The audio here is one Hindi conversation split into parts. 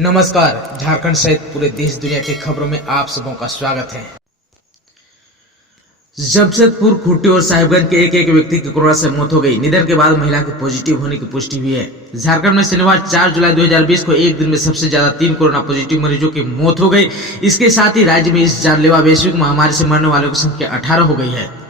नमस्कार। झारखंड सहित पूरे देश दुनिया की खबरों में आप सबों का स्वागत है। जमशेदपुर, खूंटी और साहिबगंज के एक व्यक्ति की कोरोना से मौत हो गई। निधन के बाद महिला के पॉजिटिव होने की पुष्टि हुई है। झारखंड में शनिवार 4 जुलाई 2020 को एक दिन में सबसे ज्यादा 3 कोरोना पॉजिटिव मरीजों की मौत हो गई। इसके साथ ही राज्य में इस जानलेवा वैश्विक महामारी से मरने वालों की संख्या 18 हो गई है।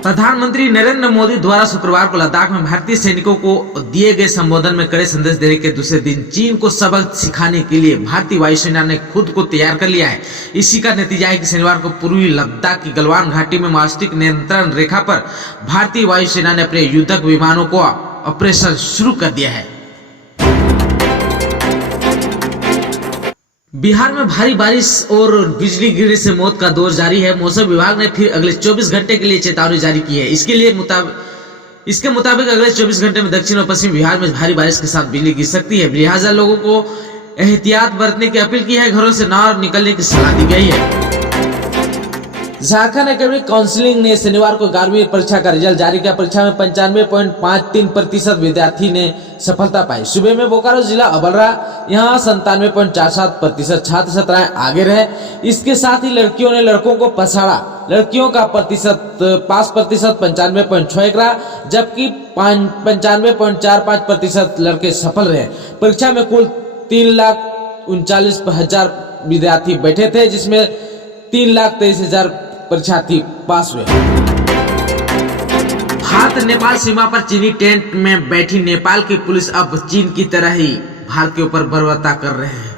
प्रधानमंत्री नरेंद्र मोदी द्वारा शुक्रवार को लद्दाख में भारतीय सैनिकों को दिए गए संबोधन में कड़े संदेश देने के दूसरे दिन चीन को सबक सिखाने के लिए भारतीय वायुसेना ने खुद को तैयार कर लिया है। इसी का नतीजा है कि शनिवार को पूर्वी लद्दाख की गलवान घाटी में मास्टिक नियंत्रण रेखा पर भारतीय वायुसेना ने अपने युद्धक विमानों को ऑपरेशन शुरू कर दिया है। बिहार में भारी बारिश और बिजली गिरने से मौत का दौर जारी है। मौसम विभाग ने फिर अगले 24 घंटे के लिए चेतावनी जारी की है। इसके मुताबिक अगले 24 घंटे में दक्षिण और पश्चिम बिहार में भारी बारिश के साथ बिजली गिर सकती है। लिहाजा लोगों को एहतियात बरतने की अपील की है। घरों से न निकलने की सलाह दी गई है। झारखंड एकेडमिक काउंसिलिंग ने शनिवार को 11वीं परीक्षा का रिजल्ट जारी किया। परीक्षा में 95.53% विद्यार्थी ने सफलता पाई। सूबे में बोकारो जिला अव्वल रहा। यहाँ 97.47% छात्र छात्राएं आगे रहे। इसके साथ ही लड़कियों ने लड़कों को पछाड़ा। लड़कियों का पास प्रतिशत 95.61 रहा, जबकि 95.45% लड़के सफल रहे। परीक्षा में कुल 3,39,000 विद्यार्थी बैठे थे, जिसमें 3,23,000 परीक्षार्थी पास हुए। भारत नेपाल सीमा पर चीनी टेंट में बैठी नेपाल की पुलिस अब चीन की तरह ही भारत के ऊपर बर्बरता कर रहे हैं।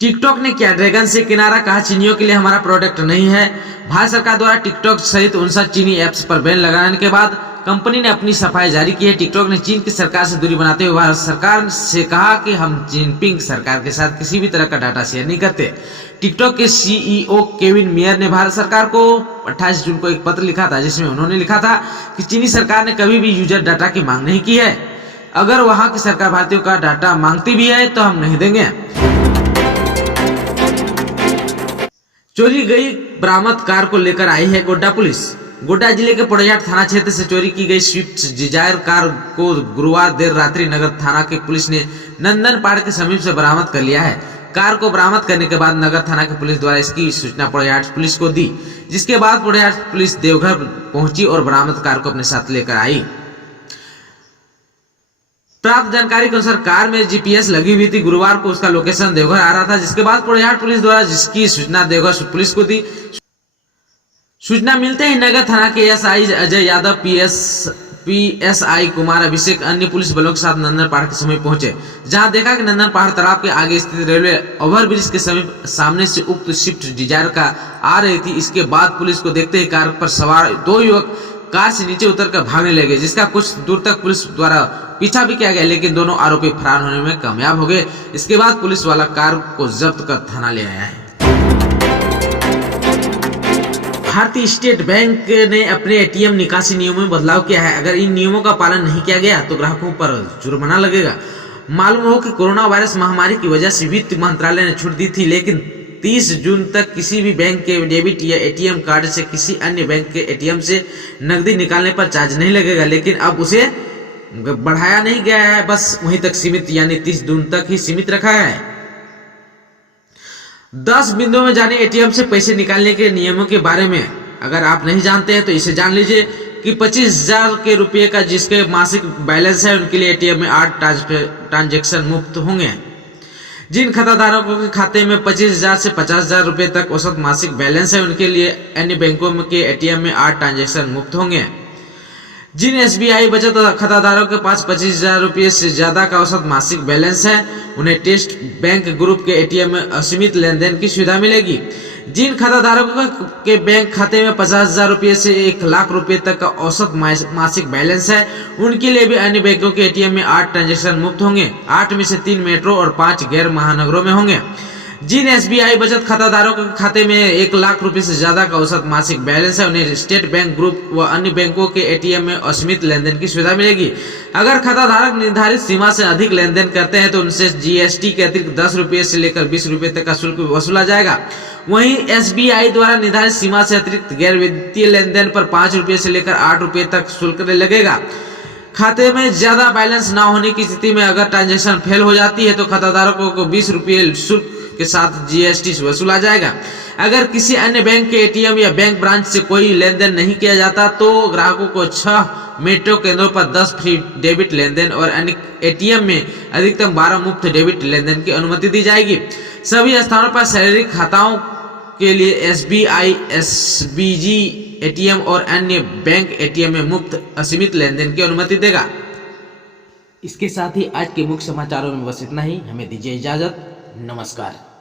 टिकटॉक ने किया ड्रैगन से किनारा, कहा चीनियों के लिए हमारा प्रोडक्ट नहीं है। भारत सरकार द्वारा टिकटॉक सहित 59 चीनी ऐप्स पर बैन लगाने के बाद कंपनी ने अपनी सफाई जारी की है। टिकटॉक ने चीन की सरकार से दूरी बनाते हुए भारत सरकार से कहा कि हम जिनपिंग सरकार के साथ किसी भी तरह का डाटा शेयर नहीं करते। टिकटॉक के सीईओ केविन मेयर ने भारत सरकार को 28 जून को एक पत्र लिखा था, जिसमें उन्होंने लिखा था कि चीनी सरकार ने कभी भी यूजर डाटा की मांग नहीं की है। अगर वहां की सरकार भारतीयों का डाटा मांगती भी है तो हम नहीं देंगे। चोरी गई बरामद कार को लेकर आई है गोड्डा पुलिस। गोड्डा जिले के पोड़ैयाहाट थाना क्षेत्र से चोरी की गई स्विफ्ट डिजायर कार को गुरुवार देर रात्रि नगर थाना की पुलिस ने नंदन पहाड़ के समीप से बरामद कर लिया है। कार को बरामद करने के बाद नगर थाना की पुलिस द्वारा इसकी सूचना पोड़ैयाहाट पुलिस को दी, जिसके बाद पोड़ैयाहाट पुलिस देवघर पहुंची और बरामद कार को अपने साथ लेकर आई। प्राप्त जानकारी के अनुसार कार में जीपीएस लगी हुई थी। गुरुवार को उसका लोकेशन देवघर आ रहा था, जिसके बाद पोड़ैयाहाट पुलिस द्वारा जिसकी सूचना देवघर पुलिस को दी। सूचना मिलते ही नगर थाना के एसआई अजय यादव, पीएसआई कुमार अभिषेक अन्य पुलिस बलों के साथ नंदन पहाड़ के समीप पहुंचे, जहां देखा कि नंदन पहाड़ तालाब के आगे स्थित रेलवे ओवरब्रिज के समीप सामने से उक्त स्विफ्ट डिजायर का आ रही थी। इसके बाद पुलिस को देखते ही कार पर सवार 2 युवक कार से नीचे उतरकर भागने लगे, जिसका कुछ दूर तक पुलिस द्वारा पीछा भी किया गया, लेकिन दोनों आरोपी फरार होने में कामयाब हो गए। इसके बाद पुलिस वाला कार को जब्त कर थाना ले आया है। भारतीय स्टेट बैंक ने अपने एटीएम निकासी नियमों में बदलाव किया है। अगर इन नियमों का पालन नहीं किया गया तो ग्राहकों पर जुर्माना लगेगा। मालूम हो कि कोरोना वायरस महामारी की वजह से वित्त मंत्रालय ने छूट दी थी, लेकिन 30 जून तक किसी भी बैंक के डेबिट या एटीएम कार्ड से किसी अन्य बैंक के एटीएम से नकदी निकालने पर चार्ज नहीं लगेगा। लेकिन अब उसे बढ़ाया नहीं गया है, बस वहीं तक सीमित यानी 30 जून तक ही सीमित रखा है। 10 बिंदुओं में जाने एटीएम से पैसे निकालने के नियमों के बारे में अगर आप नहीं जानते हैं तो इसे जान लीजिए कि 25,000 के रुपये का जिसके मासिक बैलेंस है उनके लिए एटीएम में 8 ट्रांजैक्शन मुफ्त होंगे। जिन खाताधारकों के खाते में 25,000 से 50,000 रुपये तक औसत मासिक बैलेंस है उनके लिए अन्य बैंकों के एटीएम में 8 ट्रांजैक्शन मुफ्त होंगे। जिन एसबीआई बचत खाताधारकों के पास 25,000 रुपये से ज्यादा का औसत मासिक बैलेंस है उन्हें टेस्ट बैंक ग्रुप के एटीएम में असीमित लेनदेन की सुविधा मिलेगी। जिन खाताधारकों के बैंक खाते में 50,000 रुपये से 1,00,000 रुपये तक का औसत मासिक बैलेंस है उनके लिए भी अन्य बैंकों के एटीएम में 8 ट्रांजैक्शन मुफ्त होंगे। 8 में से 3 मेट्रो और 5 गैर महानगरों में होंगे। जिन एसबीआई बचत खाताधारकों के खाते में 1,00,000 रुपये से ज्यादा का औसत मासिक बैलेंस है उन्हें स्टेट बैंक ग्रुप व अन्य बैंकों के एटीएम में असीमित लेनदेन की सुविधा मिलेगी। अगर खाताधारक निर्धारित सीमा से अधिक लेनदेन करते हैं तो उनसे जीएसटी के अतिरिक्त 10 रुपये से लेकर 20 रुपये तक का शुल्क वसूला जाएगा। वहीं एसबीआई द्वारा निर्धारित सीमा से अतिरिक्त गैर वित्तीय लेनदेन पर 5 रुपये से लेकर 8 रुपये तक शुल्क लगेगा। खाते में ज्यादा बैलेंस ना होने की स्थिति में अगर ट्रांजैक्शन फेल हो जाती है तो खाताधारकों को 20 रुपये शुल्क के साथ जीएसटी वसूला जाएगा। अगर किसी अन्य बैंक के एटीएम या बैंक ब्रांच से कोई लेन देन नहीं किया जाता तो ग्राहकों को 6 मेट्रो केंद्रों पर 10 फ्री डेबिट लेन देन और अन्य एटीएम में अधिकतम 12 मुफ्त डेबिट लेन देन की अनुमति दी जाएगी। सभी स्थानों पर सैलरी खाताओं के लिए एसबीआई, एसबीजी एटीएम और अन्य बैंक एटीएम में मुफ्त असीमित लेन देन की अनुमति देगा। इसके साथ ही आज के मुख्य समाचारों में बस इतना ही। हमें दीजिए इजाजत। नमस्कार।